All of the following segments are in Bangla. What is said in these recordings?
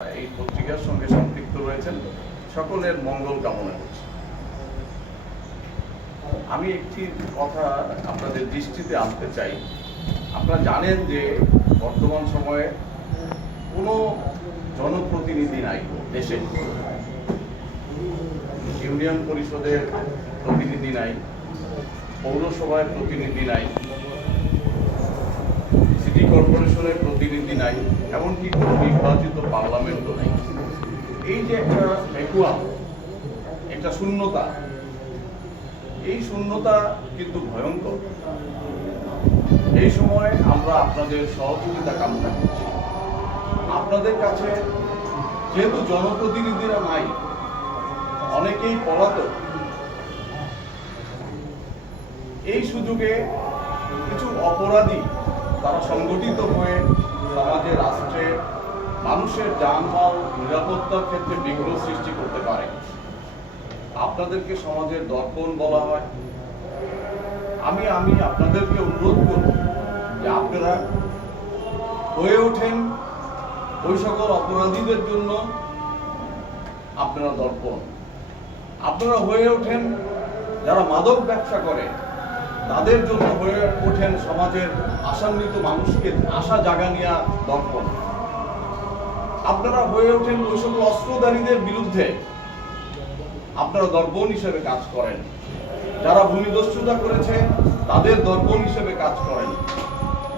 এই পত্রিকার সঙ্গে সম্পৃক্ত রয়েছেন। সকলের মঙ্গল কামনা করছি। আমি একটি কথা আপনাদের দৃষ্টিতে আনতে চাই। আপনারা জানেন যে বর্তমান সময়ে কোনো জনপ্রতিনিধি নাই দেশে। ইউনিয়ন পরিষদের প্রতিনিধি নাই পৌরসভায় প্রতিনিধি নাই। সিটি কর্পোরেশনের প্রতিনিধি নাই, এমনকি কোনো নির্বাচিত পার্লামেন্টও নেই। এই যে একটা ভ্যাকুয়াম একটা শূন্যতা, এই শূন্যতা কিন্তু ভয়ঙ্কর। এই সময় আমরা আপনাদের সহযোগিতা কামনা করছি। আপনাদের কাছে যেহেতু জনপ্রতিনিধিরা নাই, অনেকেই পলাতক। এই সুযোগে কিছু অপরাধী তারা সংগঠিত হয়ে সমাজে, রাষ্ট্রে, মানুষের যানমাল নিরাপত্তার ক্ষেত্রে বিঘ্ন সৃষ্টি করতে পারে। আপনাদেরকে সমাজের দর্পণ বলা হয়। আমি আমি আপনাদেরকে অনুরোধ করব যে আপনারা হয়ে ওঠেন ওই সকল অপরাধীদের জন্য আপনারা দর্পণ। আপনারা হয়ে ওঠেন যারা মাদক ব্যবসা করে তাদের জন্য হয়ে ওঠেন সমাজের আশান্বিত মানুষকে আশা জাগানিয়া দর্পণ। আপনারা হয়ে ওঠেন ওই সকল অস্ত্রধারীদের বিরুদ্ধে। আপনারা দর্পণ হিসেবে কাজ করেন। যারা ভূমিদস্যুতা করেছে, তাদের দর্পণ হিসেবে কাজ করেন।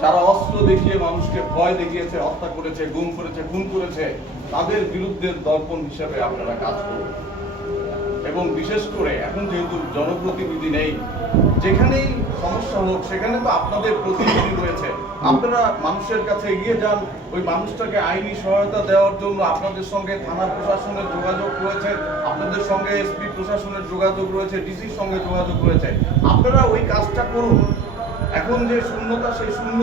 যারা অস্ত্র দেখিয়ে মানুষকে ভয় দেখিয়েছে, হত্যা করেছে, গুম করেছে, খুন করেছে, তাদের বিরুদ্ধে দর্পণ হিসেবে আপনারা কাজ করুন। এবং বিশেষ করে এখন যেহেতু জনপ্রতিনিধি নেই, যেখানেই সমস্যা হোক, সেখানে তো আপনাদের প্রতিনিধি রয়েছে। আপনারা মানুষের কাছে এগিয়ে যান, ওই মানুষটাকে আইনি সহায়তা দেওয়ার জন্য আপনাদের সঙ্গে থানা প্রশাসনের যোগাযোগ রয়েছে, আপনাদের সঙ্গে এসপি প্রশাসনের যোগাযোগ রয়েছে, ডিসির সঙ্গে যোগাযোগ রয়েছে। আপনারা ওই কাজটা করুন। এখন যে শূন্যতা, সেই শূন্য,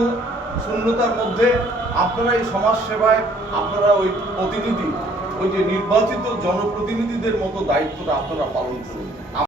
শূন্যতার মধ্যে আপনারা এই সমাজ সেবায় আপনারা ওই প্রতিনিধি। ওই যে নির্বাচিত জনপ্রতিনিধিদের মতো দায়িত্বটা আপনারা পালন করুন।